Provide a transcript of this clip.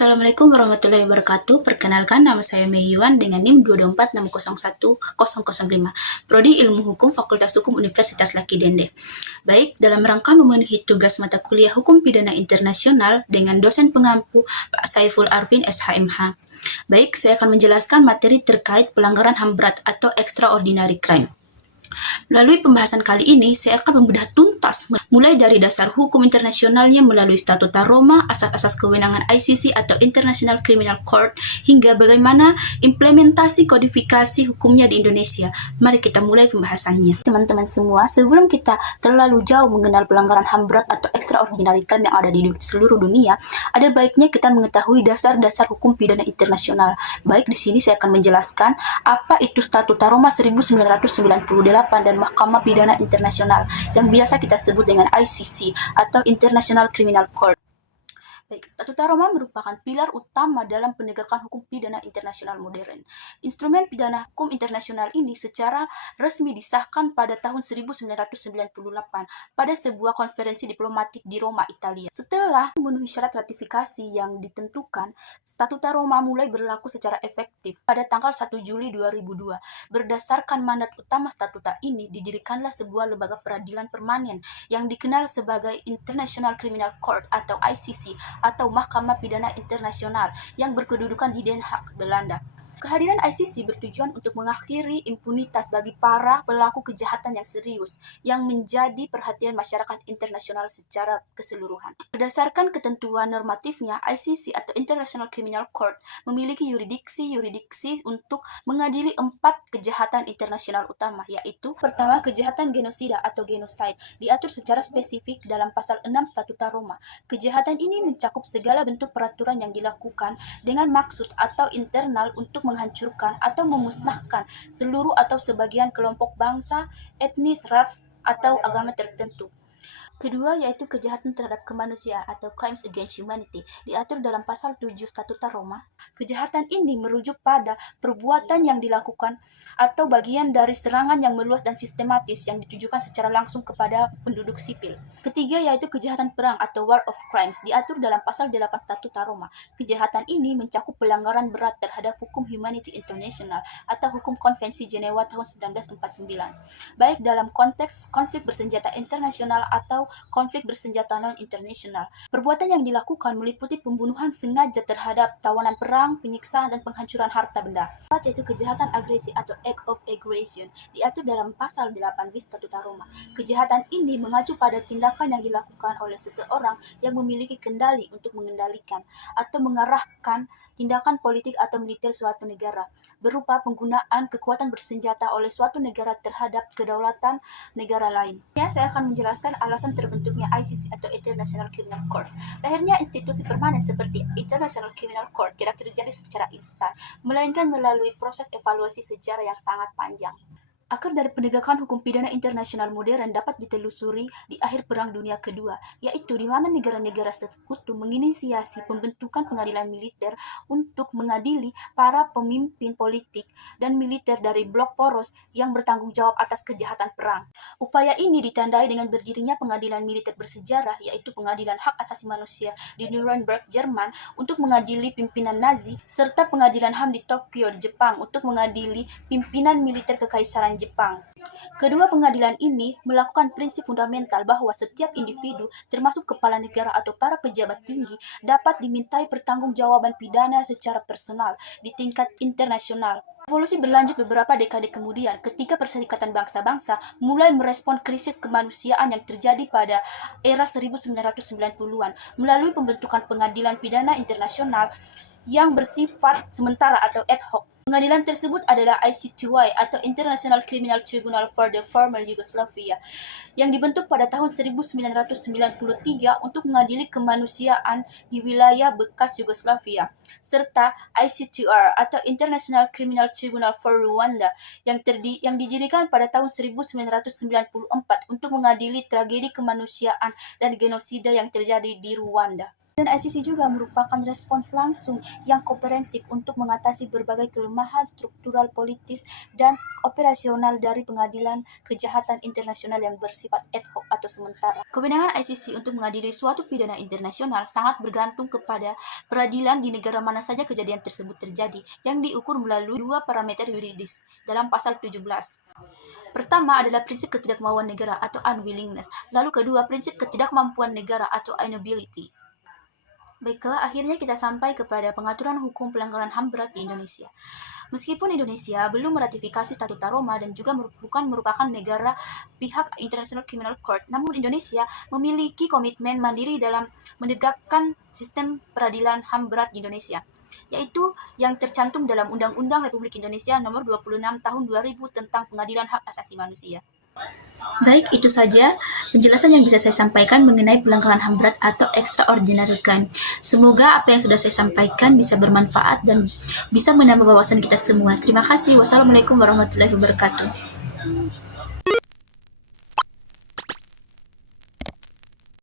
Assalamualaikum warahmatullahi wabarakatuh. Perkenalkan, nama saya Mei Yuan dengan NIM 224601005, Prodi Ilmu Hukum Fakultas Hukum Universitas Laki Dende. Baik, dalam rangka memenuhi tugas mata kuliah Hukum Pidana Internasional dengan dosen pengampu Pak Saiful Arifin SHMH. Baik, saya akan menjelaskan materi terkait pelanggaran HAM berat atau extraordinary crime. Melalui pembahasan kali ini, saya akan membedah tuntas mulai dari dasar hukum internasionalnya melalui Statuta Roma, asas-asas kewenangan ICC atau International Criminal Court, hingga bagaimana implementasi kodifikasi hukumnya di Indonesia. Mari kita mulai pembahasannya. Teman-teman semua, sebelum kita terlalu jauh mengenal pelanggaran HAM berat atau extraordinary crime yang ada di seluruh dunia, ada baiknya kita mengetahui dasar-dasar hukum pidana internasional. Baik, di sini saya akan menjelaskan apa itu Statuta Roma 1998 dan Mahkamah Pidana Internasional yang biasa kita sebut dengan ICC atau International Criminal Court. Baik, Statuta Roma merupakan pilar utama dalam penegakan hukum pidana internasional modern. Instrumen pidana hukum internasional ini secara resmi disahkan pada tahun 1998 pada sebuah konferensi diplomatik di Roma, Italia. Setelah memenuhi syarat ratifikasi yang ditentukan, Statuta Roma mulai berlaku secara efektif pada tanggal 1 Juli 2002. Berdasarkan mandat utama statuta ini, didirikanlah sebuah lembaga peradilan permanen yang dikenal sebagai International Criminal Court atau ICC atau Mahkamah Pidana Internasional yang berkedudukan di Den Haag, Belanda. Kehadiran ICC bertujuan untuk mengakhiri impunitas bagi para pelaku kejahatan yang serius yang menjadi perhatian masyarakat internasional secara keseluruhan. Berdasarkan ketentuan normatifnya, ICC atau International Criminal Court memiliki yurisdiksi untuk mengadili 4 kejahatan internasional utama, yaitu pertama, kejahatan genosida atau genocide, diatur secara spesifik dalam pasal 6 Statuta Roma. Kejahatan ini mencakup segala bentuk peraturan yang dilakukan dengan maksud atau internal untuk menghancurkan atau memusnahkan seluruh atau sebagian kelompok bangsa, etnis, ras, atau agama tertentu. Kedua, yaitu kejahatan terhadap kemanusiaan atau crimes against humanity, diatur dalam pasal 7 Statuta Roma. Kejahatan ini merujuk pada perbuatan yang dilakukan atau bagian dari serangan yang meluas dan sistematis yang ditujukan secara langsung kepada penduduk sipil. Ketiga, yaitu kejahatan perang atau war of crimes, diatur dalam pasal 8 Statuta Roma. Kejahatan ini mencakup pelanggaran berat terhadap hukum humanity international atau hukum konvensi Jenewa tahun 1949, baik dalam konteks konflik bersenjata internasional atau konflik bersenjata non-internasional. Perbuatan yang dilakukan meliputi pembunuhan sengaja terhadap tawanan perang, penyiksaan, dan penghancuran harta benda. Yaitu kejahatan agresi atau act of aggression, diatur dalam pasal 8 bis Statuta Roma. Kejahatan ini mengacu pada tindakan yang dilakukan oleh seseorang yang memiliki kendali untuk mengendalikan atau mengarahkan tindakan politik atau militer suatu negara, berupa penggunaan kekuatan bersenjata oleh suatu negara terhadap kedaulatan negara lain. Saya akan menjelaskan alasan terbentuknya ICC atau International Criminal Court. Lahirnya institusi permanen seperti International Criminal Court tidak terjadi secara instan, melainkan melalui proses evaluasi sejarah yang sangat panjang. Akar dari penegakan hukum pidana internasional modern dapat ditelusuri di akhir Perang Dunia Kedua, yaitu di mana negara-negara sekutu menginisiasi pembentukan pengadilan militer untuk mengadili para pemimpin politik dan militer dari blok poros yang bertanggung jawab atas kejahatan perang. Upaya ini ditandai dengan berdirinya pengadilan militer bersejarah, yaitu Pengadilan Hak Asasi Manusia di Nuremberg, Jerman, untuk mengadili pimpinan Nazi, serta Pengadilan HAM di Tokyo, Jepang, untuk mengadili pimpinan militer Kekaisaran Jepang. Kedua pengadilan ini melakukan prinsip fundamental bahwa setiap individu, termasuk kepala negara atau para pejabat tinggi, dapat dimintai pertanggungjawaban pidana secara personal di tingkat internasional. Evolusi berlanjut beberapa dekade kemudian ketika Perserikatan Bangsa-Bangsa mulai merespon krisis kemanusiaan yang terjadi pada era 1990-an melalui pembentukan pengadilan pidana internasional yang bersifat sementara atau ad hoc. Pengadilan tersebut adalah ICTY atau International Criminal Tribunal for the Former Yugoslavia yang dibentuk pada tahun 1993 untuk mengadili kemanusiaan di wilayah bekas Yugoslavia, serta ICTR atau International Criminal Tribunal for Rwanda yang didirikan pada tahun 1994 untuk mengadili tragedi kemanusiaan dan genosida yang terjadi di Rwanda. Dan ICC juga merupakan respons langsung yang komprehensif untuk mengatasi berbagai kelemahan struktural politis dan operasional dari pengadilan kejahatan internasional yang bersifat ad hoc atau sementara. Kewenangan ICC untuk mengadili suatu pidana internasional sangat bergantung kepada peradilan di negara mana saja kejadian tersebut terjadi, yang diukur melalui dua parameter yuridis dalam pasal 17. Pertama adalah prinsip ketidakmauan negara atau unwillingness, lalu kedua prinsip ketidakmampuan negara atau inability. Baiklah, akhirnya kita sampai kepada pengaturan hukum pelanggaran HAM berat di Indonesia. Meskipun Indonesia belum meratifikasi Statuta Roma dan juga bukan merupakan negara pihak International Criminal Court, namun Indonesia memiliki komitmen mandiri dalam menegakkan sistem peradilan HAM berat di Indonesia, yaitu yang tercantum dalam Undang-Undang Republik Indonesia Nomor 26 Tahun 2000 tentang Pengadilan Hak Asasi Manusia. Baik, itu saja penjelasan yang bisa saya sampaikan mengenai pelanggaran HAM berat atau extraordinary crime. Semoga apa yang sudah saya sampaikan bisa bermanfaat dan bisa menambah wawasan kita semua. Terima kasih. Wassalamualaikum warahmatullahi wabarakatuh.